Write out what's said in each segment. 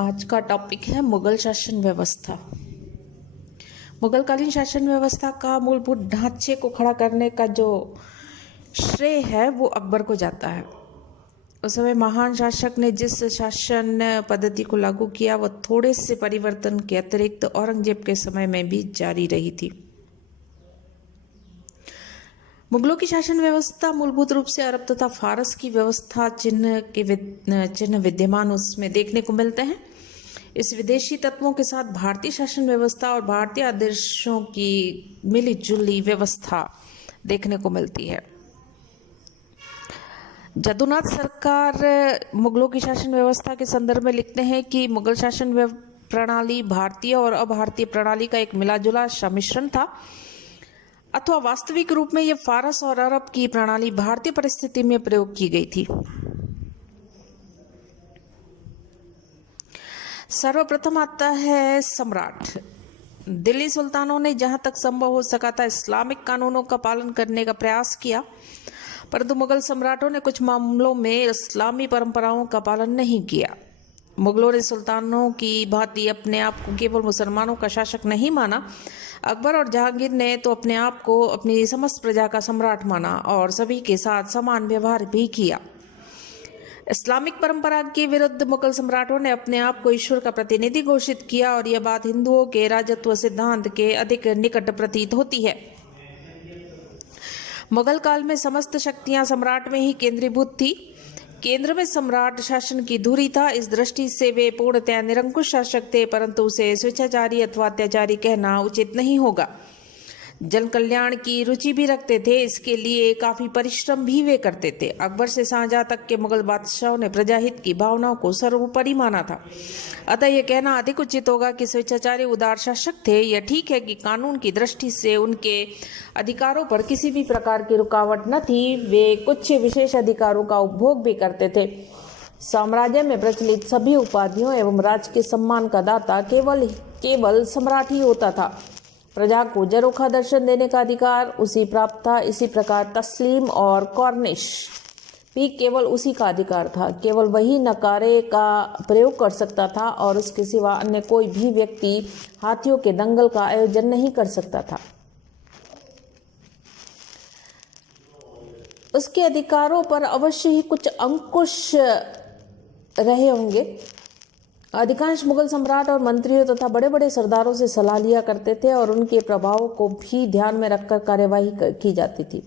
आज का टॉपिक है मुगल शासन व्यवस्था। मुगलकालीन शासन व्यवस्था का मूलभूत ढांचे को खड़ा करने का जो श्रेय है वो अकबर को जाता है। उस समय महान शासक ने जिस शासन पद्धति को लागू किया वह थोड़े से परिवर्तन के अतिरिक्त औरंगजेब के समय में भी जारी रही थी। मुगलों की शासन व्यवस्था मूलभूत रूप से अरब तथा फारस की व्यवस्था चिन्ह विद्यमान उसमें देखने को मिलते हैं। इस विदेशी तत्वों के साथ भारतीय शासन व्यवस्था और भारतीय आदर्शों की मिली जुली व्यवस्था देखने को मिलती है। जदुनाथ सरकार मुगलों की शासन व्यवस्था के संदर्भ में लिखते हैं कि मुगल शासन प्रणाली भारतीय और अभारतीय प्रणाली का एक मिलाजुला सम्मिश्रण था, अथवा वास्तविक रूप में यह फारस और अरब की प्रणाली भारतीय परिस्थिति में प्रयोग की गई थी। सर्वप्रथम आता है सम्राट। दिल्ली सुल्तानों ने जहां तक संभव हो सका था इस्लामिक कानूनों का पालन करने का प्रयास किया, परंतु मुगल सम्राटों ने कुछ मामलों में इस्लामी परंपराओं का पालन नहीं किया। मुगलों ने सुल्तानों की भांति अपने आप को केवल मुसलमानों का शासक नहीं माना। अकबर और जहांगीर ने तो अपने आप को अपनी समस्त प्रजा का सम्राट माना और सभी के साथ समान व्यवहार भी किया। इस्लामिक परंपरा के विरुद्ध मुगल सम्राटों ने अपने आप को ईश्वर का प्रतिनिधि घोषित किया और यह बात हिंदुओं के राजत्व सिद्धांत के अधिक निकट प्रतीत होती है। मुगल काल में समस्त शक्तियां सम्राट में ही केंद्रीभूत थी। केंद्र में सम्राट शासन की धुरी था। इस दृष्टि से वे पूर्णतया निरंकुश शासक थे, परंतु उसे स्वेच्छाचारी अथवा अत्याचारी कहना उचित नहीं होगा। जन कल्याण की रुचि भी रखते थे, इसके लिए काफी परिश्रम भी वे करते थे। अकबर से शाहजहां तक के मुगल बादशाहों ने प्रजाहित की भावनाओं को सर्वोपरि माना था। अतः यह कहना अधिक उचित होगा कि स्वेच्छाचारी उदार शासक थे। यह ठीक है कि कानून की दृष्टि से उनके अधिकारों पर किसी भी प्रकार की रुकावट न थी। वे कुछ विशेष अधिकारों का उपभोग भी करते थे। साम्राज्य में प्रचलित सभी उपाधियों एवं राज के सम्मान का दाता केवल सम्राट ही होता था। प्रजा को जरोखा दर्शन देने का अधिकार उसी प्राप्त था। इसी प्रकार तस्लीम और कॉर्निश भी केवल उसी का अधिकार था। केवल वही नकारे का प्रयोग कर सकता था और उसके सिवा अन्य कोई भी व्यक्ति हाथियों के दंगल का आयोजन नहीं कर सकता था। उसके अधिकारों पर अवश्य ही कुछ अंकुश रहे होंगे। अधिकांश मुगल सम्राट और मंत्रियों तथा बड़े बड़े सरदारों से सलाह लिया करते थे और उनके प्रभाव को भी ध्यान में रखकर कार्यवाही की जाती थी।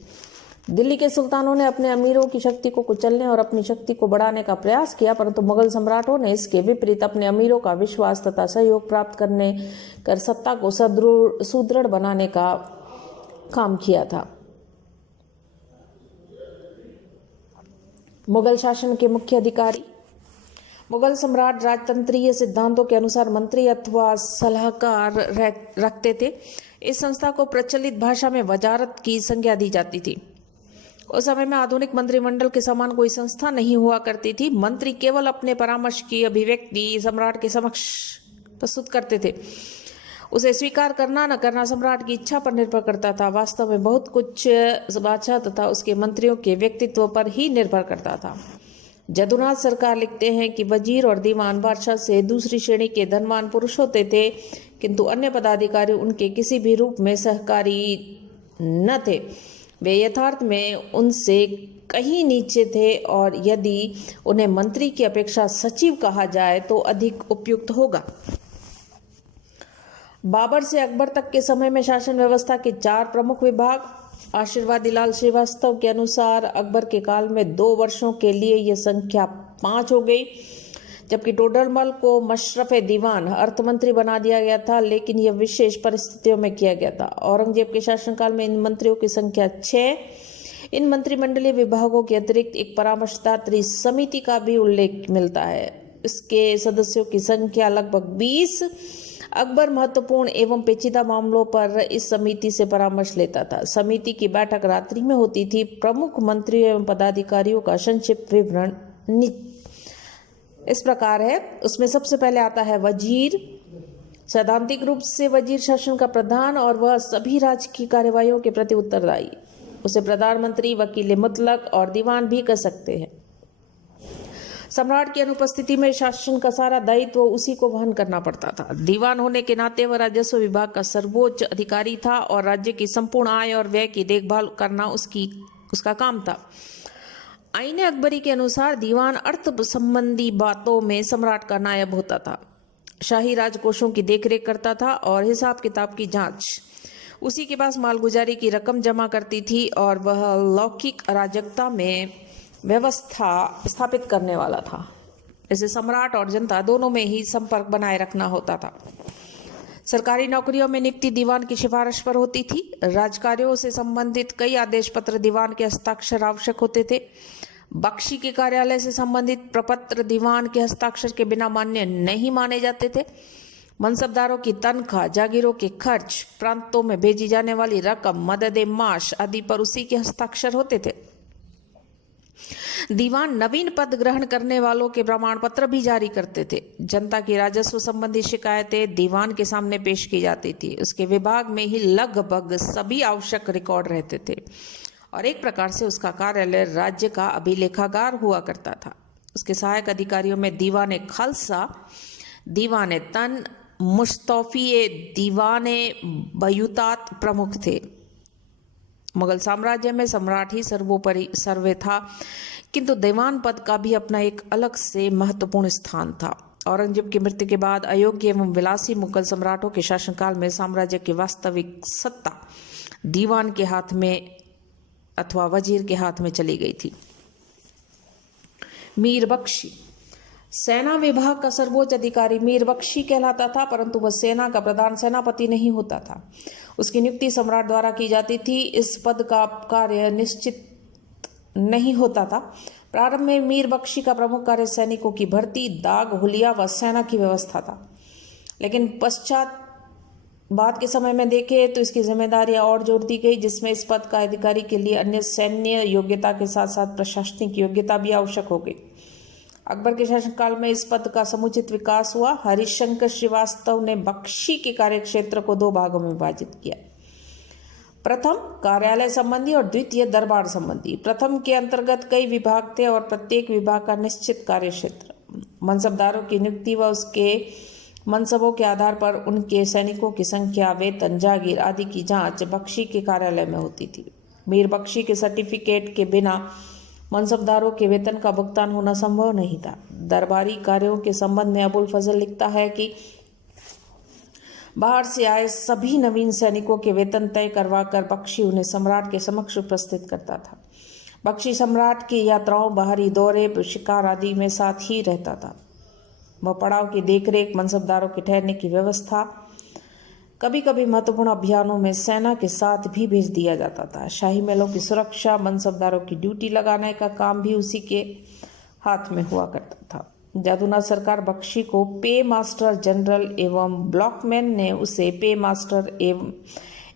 दिल्ली के सुल्तानों ने अपने अमीरों की शक्ति को कुचलने और अपनी शक्ति को बढ़ाने का प्रयास किया, परंतु मुगल सम्राटों ने इसके विपरीत अपने अमीरों का विश्वास तथा सहयोग प्राप्त कर सत्ता को सुदृढ़ बनाने का काम किया था। मुगल शासन के मुख्य अधिकारी मुगल सम्राट राजतंत्रीय सिद्धांतों के अनुसार मंत्री अथवा सलाहकार रखते थे। इस संस्था को प्रचलित भाषा में वजारत की संज्ञा दी जाती थी। उस समय में आधुनिक मंत्रिमंडल के समान कोई संस्था नहीं हुआ करती थी। मंत्री केवल अपने परामर्श की अभिव्यक्ति सम्राट के समक्ष प्रस्तुत करते थे। उसे स्वीकार करना न करना सम्राट की इच्छा पर निर्भर करता था। वास्तव में बहुत कुछ बादशाह तथा उसके मंत्रियों के व्यक्तित्व पर ही निर्भर करता था। जदुनाथ सरकार लिखते हैं कि वजीर और दीवान बादशाह से दूसरी श्रेणी के धनवान पुरुष होते थे, किंतु अन्य पदाधिकारी उनके किसी भी रूप में सहकारी न थे। वे यथार्थ में उनसे कहीं नीचे थे और यदि उन्हें मंत्री की अपेक्षा सचिव कहा जाए तो अधिक उपयुक्त होगा। बाबर से अकबर तक के समय में शासन व्यवस्था के 4 प्रमुख विभाग। आशीर्वादी लाल श्रीवास्तव के अनुसार अकबर के काल में 2 वर्षों के लिए यह संख्या 5 हो गई, जबकि टोडरमल को मशरफे दीवान अर्थमंत्री बना दिया गया था, लेकिन यह विशेष परिस्थितियों में किया गया था। औरंगजेब के शासनकाल में इन मंत्रियों की संख्या 6। इन मंत्रिमंडलीय विभागों के अतिरिक्त एक परामर्शदात्री समिति का भी उल्लेख मिलता है। इसके सदस्यों की संख्या लगभग 20। अकबर महत्वपूर्ण एवं पेचीदा मामलों पर इस समिति से परामर्श लेता था। समिति की बैठक रात्रि में होती थी। प्रमुख मंत्रियों एवं पदाधिकारियों का संक्षिप्त विवरण इस प्रकार है। उसमें सबसे पहले आता है वजीर। सैद्धांतिक रूप से वजीर शासन का प्रधान और वह सभी राजकीय कार्यवाहियों के प्रति उत्तरदायी। उसे प्रधानमंत्री, वकील मुतलक और दीवान भी कह सकते हैं। सम्राट की अनुपस्थिति में शासन का सारा दायित्व उसी को वहन करना पड़ता था। दीवान होने के नाते वह राजस्व विभाग का सर्वोच्च अधिकारी था और राज्य की संपूर्ण आय और व्यय की देखभाल करना उसका काम था। आईने अकबरी के अनुसार दीवान अर्थ संबंधी बातों में सम्राट का नायब होता था, शाही राजकोषों की देखरेख करता था और हिसाब किताब की जांच उसी के पास मालगुजारी की रकम जमा करती थी और वह लौकिक अराजकता में व्यवस्था स्थापित करने वाला था। इसे सम्राट और जनता दोनों में ही संपर्क बनाए रखना होता था। सरकारी नौकरियों में नियुक्ति दीवान की सिफारिश पर होती थी। राजकार्यों से संबंधित कई आदेश पत्र दीवान के हस्ताक्षर आवश्यक होते थे। बख्शी के कार्यालय से संबंधित प्रपत्र दीवान के हस्ताक्षर के बिना मान्य नहीं माने जाते थे। मनसबदारों की तनख्वाह, जागीरों के खर्च, प्रांतों में भेजी जाने वाली रकम, मदद माश आदि पर उसी के हस्ताक्षर होते थे। दीवान नवीन पद ग्रहण करने वालों के प्रमाण पत्र भी जारी करते थे। जनता की राजस्व संबंधी शिकायतें दीवान के सामने पेश की जाती थी। उसके विभाग में ही लगभग सभी आवश्यक रिकॉर्ड रहते थे और एक प्रकार से उसका कार्यालय राज्य का अभिलेखागार हुआ करता था। उसके सहायक अधिकारियों में दीवाने खालसा, दीवाने तन, मुस्तौफिए, दीवाने बयूतात प्रमुख थे। मुगल साम्राज्य में सम्राट ही सर्वोपरि सर्वे था, किंतु दीवान पद का भी अपना एक अलग से महत्वपूर्ण स्थान था। औरंगजेब की मृत्यु के बाद अयोग्य एवं विलासी मुगल सम्राटों के शासनकाल में साम्राज्य की वास्तविक सत्ता दीवान के हाथ में अथवा वजीर के हाथ में चली गई थी। मीर बख्शी सेना विभाग का सर्वोच्च अधिकारी मीर बख्शी कहलाता था, परंतु वह सेना का प्रधान सेनापति नहीं होता था। उसकी नियुक्ति सम्राट द्वारा की जाती थी। इस पद का कार्य निश्चित नहीं होता था। प्रारंभ में मीर बख्शी का प्रमुख कार्य सैनिकों की भर्ती, दाग, हुलिया व सेना की व्यवस्था था, लेकिन पश्चात बाद के समय में देखें तो इसकी जिम्मेदारियां और जोड़ दी गई, जिसमें इस पद का अधिकारी के लिए अन्य सैन्य योग्यता के साथ साथ प्रशासनिक योग्यता भी आवश्यक हो गई। अकबर के शासनकाल में इस पद का समुचित विकास हुआ। हरिशंकर श्रीवास्तव ने बख्शी के कार्यक्षेत्र को दो भागों में विभाजित किया। प्रथम कार्यालय संबंधी और द्वितीय दरबार संबंधी। प्रथम के अंतर्गत कई विभाग थे और प्रत्येक विभाग का निश्चित कार्यक्षेत्र। मनसबदारों की नियुक्ति व उसके मनसबों के आधार पर उनके सैनिकों की संख्या, वेतन, जागीर आदि की जांच बख्शी के कार्यालय में होती थी। मीर बख्शी के सर्टिफिकेट के बिना मनसबदारों के वेतन का भुगतान होना संभव नहीं था। दरबारी कार्यों के संबंध में अबुल फजल लिखता है कि बाहर से आए सभी नवीन सैनिकों के वेतन तय करवाकर बख्शी उन्हें सम्राट के समक्ष उपस्थित करता था। बख्शी सम्राट की यात्राओं, बाहरी दौरे, शिकार आदि में साथ ही रहता था। वह पड़ाव की देखरेख, मनसबदारों के ठहरने की व्यवस्था, कभी कभी महत्वपूर्ण अभियानों में सेना के साथ भी भेज दिया जाता था। शाही महलों की सुरक्षा, मनसबदारों की ड्यूटी लगाने का काम भी उसी के हाथ में हुआ करता था। जादूनाथ सरकार बख्शी को पे मास्टर जनरल एवं ब्लॉकमैन ने उसे पे मास्टर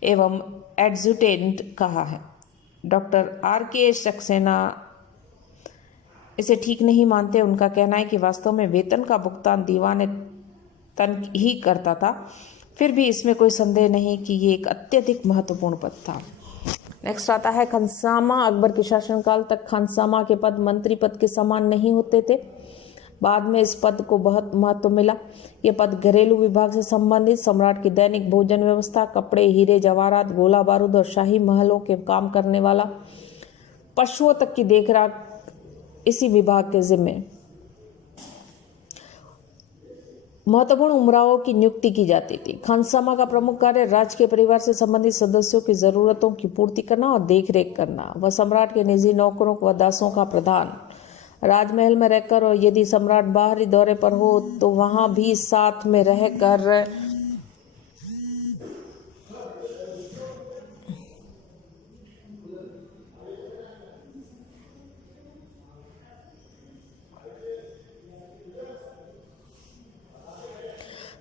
एवं एडजुटेंट कहा है। Doctor R.K. सक्सेना इसे ठीक नहीं मानते। उनका कहना है कि वास्तव में वेतन का भुगतान दीवान तन ही करता था, फिर भी इसमें कोई संदेह नहीं कि ये एक अत्यधिक महत्वपूर्ण पद था। नेक्स्ट आता है खानसामा। अकबर के शासनकाल तक खानसामा के पद मंत्री पद के समान नहीं होते थे। बाद में इस पद को बहुत महत्व मिला। यह पद घरेलू विभाग से संबंधित सम्राट की दैनिक भोजन व्यवस्था, कपड़े, हीरे जवाहरात, गोला बारूद और शाही महलों के काम करने वाला, पशुओं तक की देखरेख इसी विभाग के जिम्मे। महत्वपूर्ण उमरावों की नियुक्ति की जाती थी। खानसामा का प्रमुख कार्य राज्य के परिवार से संबंधित सदस्यों की जरूरतों की पूर्ति करना और देखरेख करना। वह सम्राट के निजी नौकरों व दासों का प्रधान, राजमहल में रहकर और यदि सम्राट बाहरी दौरे पर हो तो वहां भी साथ में रहकर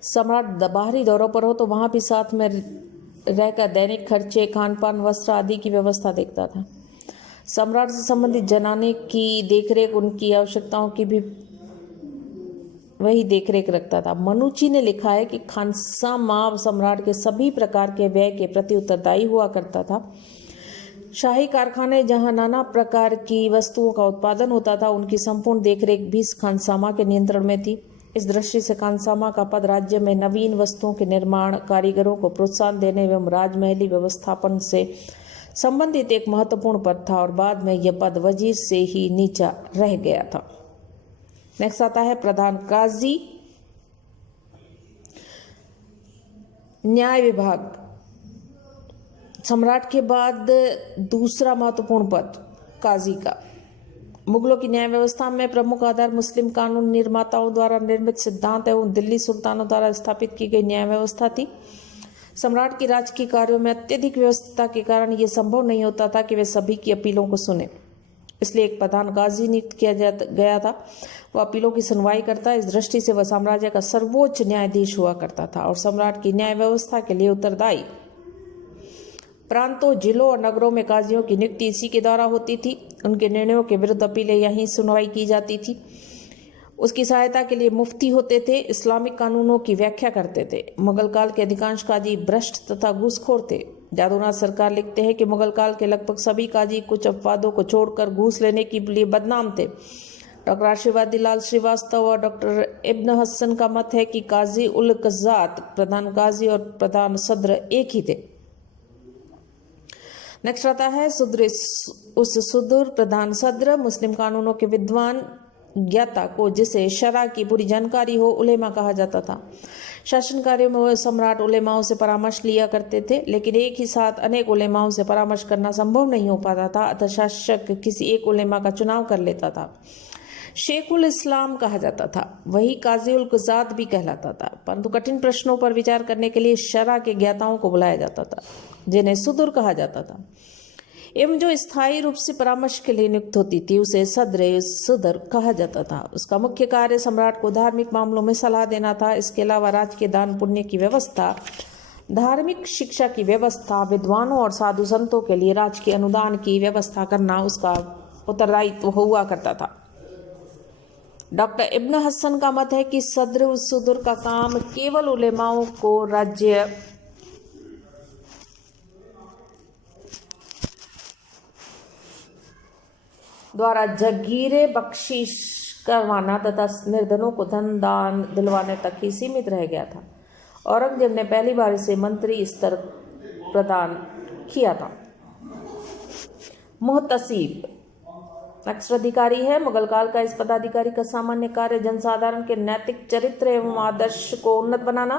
सम्राट बाहरी दौरों पर हो तो वहां भी साथ में रहकर दैनिक खर्चे, खान पान, वस्त्र आदि की व्यवस्था देखता था। सम्राट से संबंधित जनाने की देखरेख, उनकी आवश्यकताओं की भी वही देखरेख रखता था। मनुची ने लिखा है कि खानसामा सम्राट के सभी प्रकार के व्यय के प्रति उत्तरदायी हुआ करता था। शाही कारखाने जहां नाना प्रकार की वस्तुओं का उत्पादन होता था, उनकी संपूर्ण देखरेख भी खानसामा के नियंत्रण में थी। इस दृष्टि से खानसामा का पद राज्य में नवीन वस्तुओं के निर्माण, कारीगरों को प्रोत्साहन देने एवं राजमहली व्यवस्थापन से संबंधित एक महत्वपूर्ण पद था और बाद में यह पद वजीर से ही नीचा रह गया था। नेक्स्ट आता है प्रधान काजी। न्याय विभाग सम्राट के बाद दूसरा महत्वपूर्ण पद काजी का। मुगलों की न्याय व्यवस्था में प्रमुख आधार मुस्लिम कानून निर्माताओं द्वारा निर्मित सिद्धांत एवं दिल्ली सुल्तानों द्वारा स्थापित की गई न्याय व्यवस्था थी। सम्राट की राजकीय कार्यों में अत्यधिक व्यस्तता के कारण यह संभव नहीं होता था कि वे सभी की अपीलों को सुने, इसलिए एक प्रधान काजी नियुक्त किया गया था। वह अपीलों की सुनवाई करता। इस दृष्टि से वह साम्राज्य का सर्वोच्च न्यायाधीश हुआ करता था और सम्राट की न्याय व्यवस्था के लिए उत्तरदायी। प्रांतों, जिलों और नगरों में काजियों की नियुक्ति इसी के द्वारा होती थी। उनके निर्णयों के विरुद्ध अपीलें यहीं सुनवाई की जाती थी। उसकी सहायता के लिए मुफ्ती होते थे, इस्लामिक कानूनों की व्याख्या करते थे। मुगल काल के अधिकांश काजी भ्रष्ट तथा घूसखोर थे। जादूनाथ सरकार लिखते हैं कि मुगल काल के लगभग सभी काजी कुछ अपवादों को छोड़कर घूस लेने के लिए बदनाम थे। डॉक्टर आशीर्वादी लाल श्रीवास्तव और डॉक्टर इब्न हसन का मत है कि काजी उल कज़ात, प्रधान काजी और प्रधान सद्र एक ही थे। नेक्स्ट आता है सुदूर प्रधान सद्र, मुस्लिम कानूनों के विद्वान ज्ञाता को जिसे शरा की पूरी जानकारी हो उलेमा कहा जाता था। शासन कार्यों में सम्राट उलेमाओं से परामर्श लिया करते थे, लेकिन एक ही साथ अनेक उलेमाओं से परामर्श करना संभव नहीं हो पाता था, अतः शासक किसी एक उलेमा का चुनाव कर लेता था। शेखुल इस्लाम कहा जाता था, वही काजी उल कुज़ात भी कहलाता था, परंतु कठिन प्रश्नों पर विचार करने के लिए शरा के ज्ञाताओं को बुलाया जाता था, जिन्हें सुदूर कहा जाता था, एवं जो स्थायी रूप से परामर्श के लिए नियुक्त होती थी उसे सुदर कहा जाता था। उसका मुख्य कार्य सम्राट को धार्मिक मामलों में सलाह देना था। इसके अलावा राज्य के दान पुण्य की व्यवस्था, धार्मिक शिक्षा की व्यवस्था, विद्वानों और साधु संतों के लिए राज्य के अनुदान की व्यवस्था करना उसका उत्तरदायित्व हुआ करता था। डॉक्टर इब्न हसन का मत है कि सद्र सुदूर का काम केवल उलेमाओं को राज्य द्वारा जगीरे बख्शिश करवाना तथा निर्धनों को धन दान दिलवाने तक ही सीमित रह गया था। औरंगजेब ने पहली बार इसे मंत्री स्तर प्रदान किया था। मुहतसीब नेक्स्ट अधिकारी है। मुगल काल का इस पदाधिकारी का सामान्य कार्य जनसाधारण के नैतिक चरित्र एवं आदर्श को उन्नत बनाना,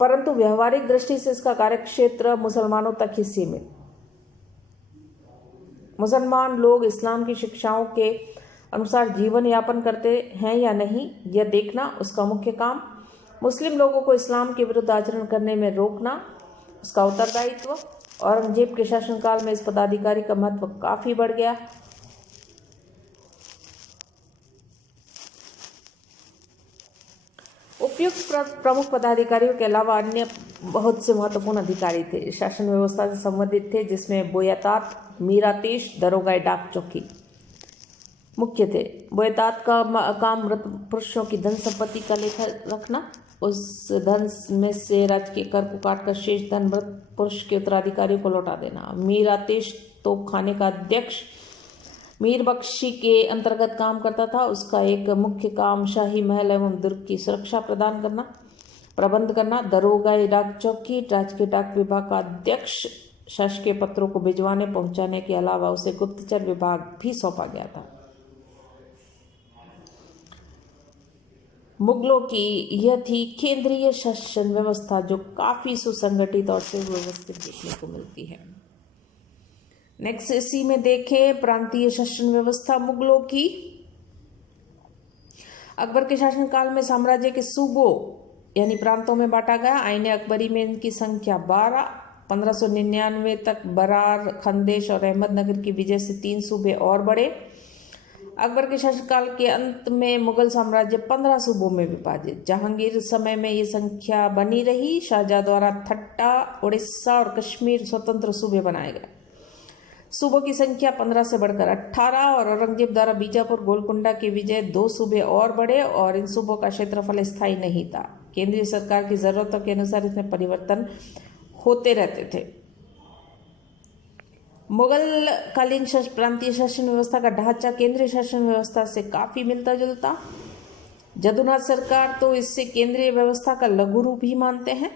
परंतु व्यवहारिक दृष्टि से इसका कार्यक्षेत्र मुसलमानों तक ही सीमित। मुसलमान लोग इस्लाम की शिक्षाओं के अनुसार जीवन यापन करते हैं या नहीं, यह देखना उसका मुख्य काम। मुस्लिम लोगों को इस्लाम के विरुद्ध आचरण करने में रोकना उसका उत्तरदायित्व। औरंगजेब के शासनकाल में इस पदाधिकारी का महत्व काफी बढ़ गया। उपयुक्त प्रमुख पदाधिकारियों के अलावा अन्य बहुत से महत्वपूर्ण अधिकारी थे, शासन व्यवस्था से संबंधित थे, जिसमें बोयतात, मीरातेश, दरोगा डाक चौकी मुख्य थे। बोयतात का काम मृत पुरुषों की धन संपत्ति का लेखा रखना, उस धन में से राज्य के कर को काटकर शेष धन मृत पुरुष के उत्तराधिकारियों को लौटा देना। मीरातेश तोप खाने का अध्यक्ष मीर बख्शी के अंतर्गत काम करता था। उसका एक मुख्य काम शाही महल एवं दुर्ग की सुरक्षा प्रबंध करना। दरोगा डाक चौकी राज्य के डाक विभाग का अध्यक्ष शासकीय पत्रों को भिजवाने पहुंचाने के अलावा उसे गुप्तचर विभाग भी सौंपा गया था। मुगलों की यह थी केंद्रीय शासन व्यवस्था, जो काफी सुसंगठित और सुव्यवस्थित देखने को मिलती है। नेक्स्ट इसी में देखें प्रांतीय शासन व्यवस्था मुगलों की। अकबर के शासनकाल में साम्राज्य के सूबों यानी प्रांतों में बांटा गया। आईने अकबरी में इनकी संख्या 12। 1599 तक बरार, खंदेश और अहमदनगर की विजय से 3 सूबे और बढ़े। अकबर के शासनकाल के अंत में मुगल साम्राज्य 15 सूबों में विभाजित। जहांगीर समय में ये संख्या बनी रही। शाहजहां द्वारा ठट्टा, उड़ीसा और कश्मीर स्वतंत्र सूबे बनाए गए। सूबों की संख्या 15 से बढ़कर 18 और औरंगजेब द्वारा बीजापुर, गोलकुंडा की विजय 2 सूबे और बढ़े और इन सूबों का क्षेत्रफल स्थायी नहीं था। केंद्रीय सरकार की जरूरतों के अनुसार इसमें परिवर्तन होते रहते थे। मुगल कालीन प्रांतीय शासन व्यवस्था का ढांचा केंद्रीय शासन व्यवस्था से काफी मिलता जुलता। जदुनाथ सरकार तो इससे केंद्रीय व्यवस्था का लघु रूप ही मानते हैं।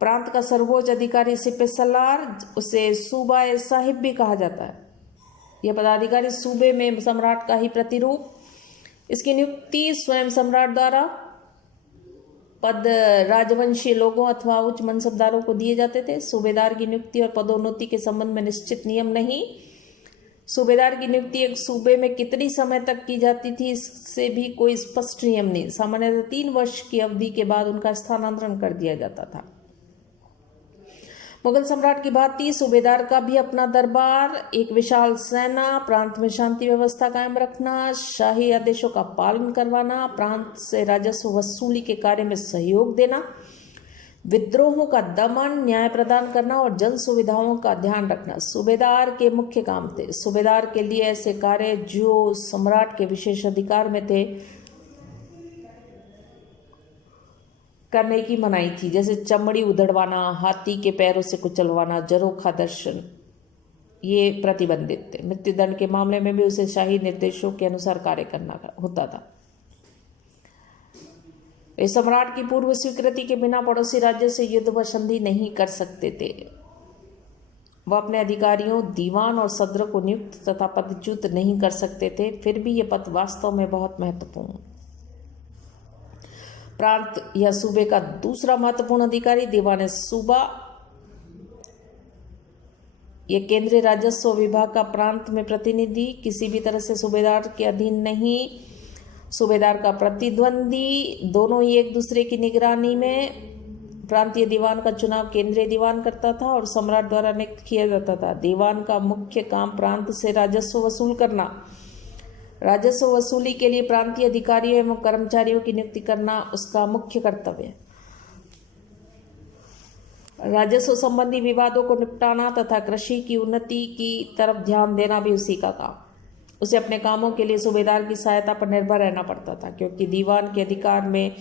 प्रांत का सर्वोच्च अधिकारी सिपह सलार, उसे सूबा ए साहिब भी कहा जाता है। यह पदाधिकारी सूबे में सम्राट का ही प्रतिरूप। इसकी नियुक्ति स्वयं सम्राट द्वारा पद राजवंशीय लोगों अथवा उच्च मनसबदारों को दिए जाते थे। सूबेदार की नियुक्ति और पदोन्नति के संबंध में निश्चित नियम नहीं। सूबेदार की नियुक्ति एक सूबे में कितनी समय तक की जाती थी, इससे भी कोई स्पष्ट नियम नहीं। सामान्यतः 3 वर्ष की अवधि के बाद उनका स्थानांतरण कर दिया जाता था। मुगल सम्राट की भांति सूबेदार का भी अपना दरबार, एक विशाल सेना, प्रांत में शांति व्यवस्था कायम रखना, शाही आदेशों का पालन करवाना, प्रांत से राजस्व वसूली के कार्य में सहयोग देना, विद्रोहों का दमन, न्याय प्रदान करना और जन सुविधाओं का ध्यान रखना सूबेदार के मुख्य काम थे। सूबेदार के लिए ऐसे कार्य जो सम्राट के विशेष अधिकार में थे करने की मनाही थी, जैसे चमड़ी उधड़वाना, हाथी के पैरों से कुचलवाना, जरोखा दर्शन, ये प्रतिबंधित थे। मृत्युदंड के मामले में भी उसे शाही निर्देशों के अनुसार कार्य करना होता था। वे सम्राट की पूर्व स्वीकृति के बिना पड़ोसी राज्य से युद्ध व संधि नहीं कर सकते थे। वह अपने अधिकारियों, दीवान और सद्र को नियुक्त तथा पदच्युत नहीं कर सकते थे। फिर भी यह पद वास्तव में बहुत महत्वपूर्ण। प्रांत या सूबे का दूसरा महत्वपूर्ण अधिकारी दीवान सूबा, यह केंद्रीय राजस्व विभाग का प्रांत में प्रतिनिधि, किसी भी तरह से सूबेदार के अधीन नहीं। सूबेदार का प्रतिद्वंदी, दोनों ही एक दूसरे की निगरानी में। प्रांतीय दीवान का चुनाव केंद्रीय दीवान करता था और सम्राट द्वारा नियुक्त किया जाता था। दीवान का मुख्य काम प्रांत से राजस्व वसूल करना, राजस्व वसूली के लिए प्रांतीय अधिकारियों एवं कर्मचारियों की नियुक्ति करना उसका मुख्य कर्तव्य है। राजस्व संबंधी विवादों को निपटाना तथा कृषि की उन्नति की तरफ ध्यान देना भी उसी का काम। उसे अपने कामों के लिए सूबेदार की सहायता पर निर्भर रहना पड़ता था, क्योंकि दीवान के अधिकार में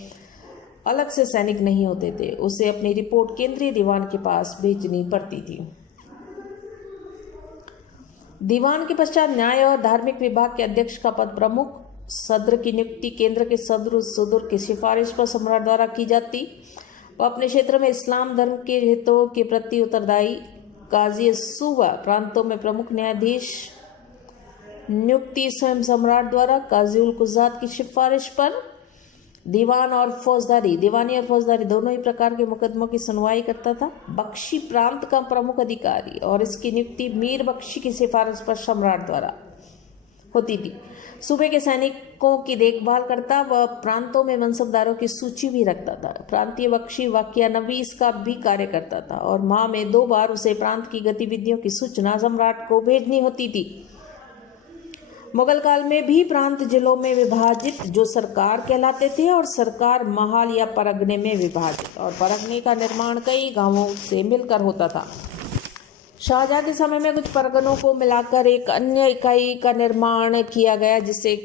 अलग से सैनिक नहीं होते थे। उसे अपनी रिपोर्ट केंद्रीय दीवान के पास भेजनी पड़ती थी। दीवान के पश्चात न्याय और धार्मिक विभाग के अध्यक्ष का पद प्रमुख। सद्र की नियुक्ति केंद्र के सद्र सुदूर की सिफारिश पर सम्राट द्वारा की जाती। वह अपने क्षेत्र में इस्लाम धर्म के हितों के प्रति उत्तरदायी। काजी सूबा प्रांतों में प्रमुख न्यायाधीश, नियुक्ति स्वयं सम्राट द्वारा काजी उल कुजात की सिफारिश पर। दीवान और फौजदारी, दीवानी और फौजदारी दोनों ही प्रकार के मुकदमों की सुनवाई करता था। बख्शी प्रांत का प्रमुख अधिकारी और इसकी नियुक्ति मीर बख्शी की सिफारिश पर सम्राट द्वारा होती थी। सूबे के सैनिकों की देखभाल करता व प्रांतों में मनसबदारों की सूची भी रखता था। प्रांतीय बख्शी वाक्यानवीस का भी कार्य करता था और माह में 2 बार उसे प्रांत की गतिविधियों की सूचना सम्राट को भेजनी होती थी। मुगल काल में भी प्रांत जिलों में विभाजित, जो सरकार कहलाते थे, और सरकार महाल या परगने में विभाजित, और परगने का निर्माण कई गांवों से मिलकर होता था। शाहजहां के समय में कुछ परगनों को मिलाकर एक अन्य इकाई का निर्माण किया गया, जिसे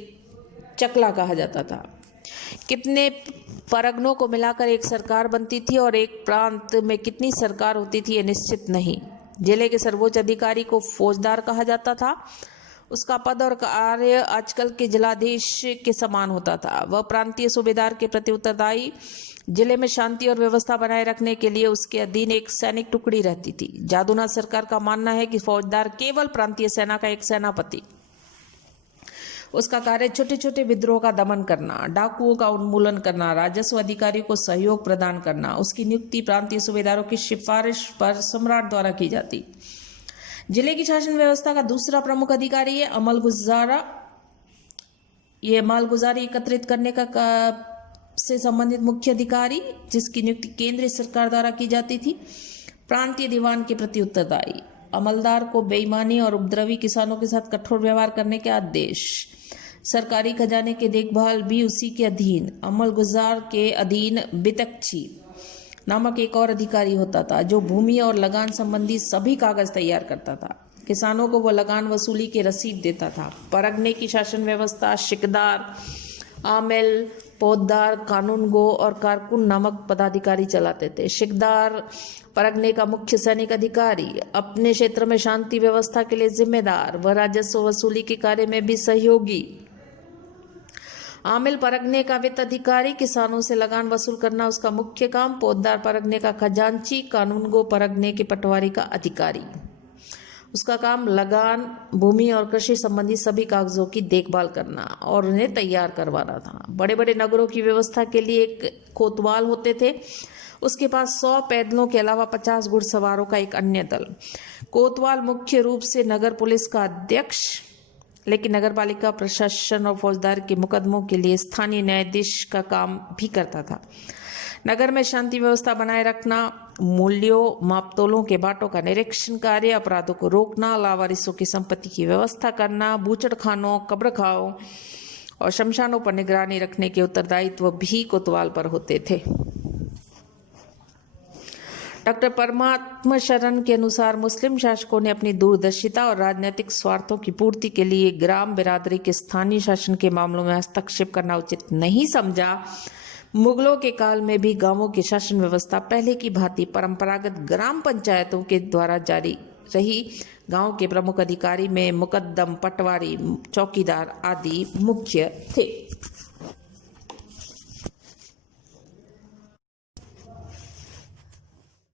चकला कहा जाता था। कितने परगनों को मिलाकर एक सरकार बनती थी और एक प्रांत में कितनी सरकार होती थी, ये निश्चित नहीं। जिले के सर्वोच्च अधिकारी को फौजदार कहा जाता था। उसका पद और कार्य आजकल के जिलाधीश के समान होता था। वह प्रांतीय सूबेदार के प्रति उत्तरदायी। जिले में शांति और व्यवस्था बनाए रखने के लिए उसके अधीन एक सैनिक टुकड़ी रहती थी। जादूनाथ सरकार का मानना है कि फौजदार केवल प्रांतीय सेना का एक सेनापति। उसका कार्य छोटे छोटे विद्रोह का दमन करना, डाकुओं का उन्मूलन करना, राजस्व अधिकारियों को सहयोग प्रदान करना। उसकी नियुक्ति प्रांतीय सूबेदारों की सिफारिश पर सम्राट द्वारा की जाती। जिले की शासन व्यवस्था का दूसरा प्रमुख अधिकारी है अमलगुजारा। ये मालगुजारी एकत्रित करने का से संबंधित मुख्य अधिकारी, जिसकी नियुक्ति केंद्रीय सरकार द्वारा की जाती थी। प्रांतीय दीवान के प्रति उत्तरदायी। अमलदार को बेईमानी और उपद्रवी किसानों के साथ कठोर व्यवहार करने के आदेश। सरकारी खजाने की देखभाल भी उसी के अधीन। अमलगुजार के अधीन बितकची नामक एक और अधिकारी होता था, जो भूमि और लगान संबंधी सभी कागज तैयार करता था। किसानों को वो लगान वसूली की रसीद देता था। परगने की शासन व्यवस्था शिकदार, आमिल, पौधदार, कानूनगो और कारकुन नामक पदाधिकारी चलाते थे। शिकदार परगने का मुख्य सैनिक अधिकारी, अपने क्षेत्र में शांति व्यवस्था के लिए जिम्मेदार व राजस्व वसूली के कार्य में भी सहयोगी। आमिल परगने का वित्त अधिकारी, किसानों से लगान वसूल करना उसका मुख्य काम। पौधदार परगने का खजांची, कानूनगो परगने के पटवारी का अधिकारी, उसका काम लगान, भूमि और कृषि संबंधी सभी कागजों की देखभाल करना और उन्हें तैयार करवाना था। बड़े बड़े नगरों की व्यवस्था के लिए एक कोतवाल होते थे। उसके पास 100 पैदलों के अलावा 50 घुड़सवारों का एक अन्य दल। कोतवाल मुख्य रूप से नगर पुलिस का अध्यक्ष, लेकिन नगरपालिका प्रशासन और फौजदार के मुकदमों के लिए स्थानीय न्यायाधीश का काम भी करता था। नगर में शांति व्यवस्था बनाए रखना, मूल्यों मापतोलों के बांटों का निरीक्षण कार्य, अपराधों को रोकना, लावारिसों की संपत्ति की व्यवस्था करना, बूचड़खानों, कब्रखाओं और शमशानों पर निगरानी रखने के उत्तरदायित्व भी कोतवाल पर होते थे। डॉक्टर परमात्मा शरण के अनुसार मुस्लिम शासकों ने अपनी दूरदर्शिता और राजनीतिक स्वार्थों की पूर्ति के लिए ग्राम बिरादरी के स्थानीय शासन के मामलों में हस्तक्षेप करना उचित नहीं समझा। मुगलों के काल में भी गांवों की शासन व्यवस्था पहले की भांति परंपरागत ग्राम पंचायतों के द्वारा जारी रही। गांव के प्रमुख अधिकारी में मुकद्दम, पटवारी, चौकीदार आदि मुख्य थे।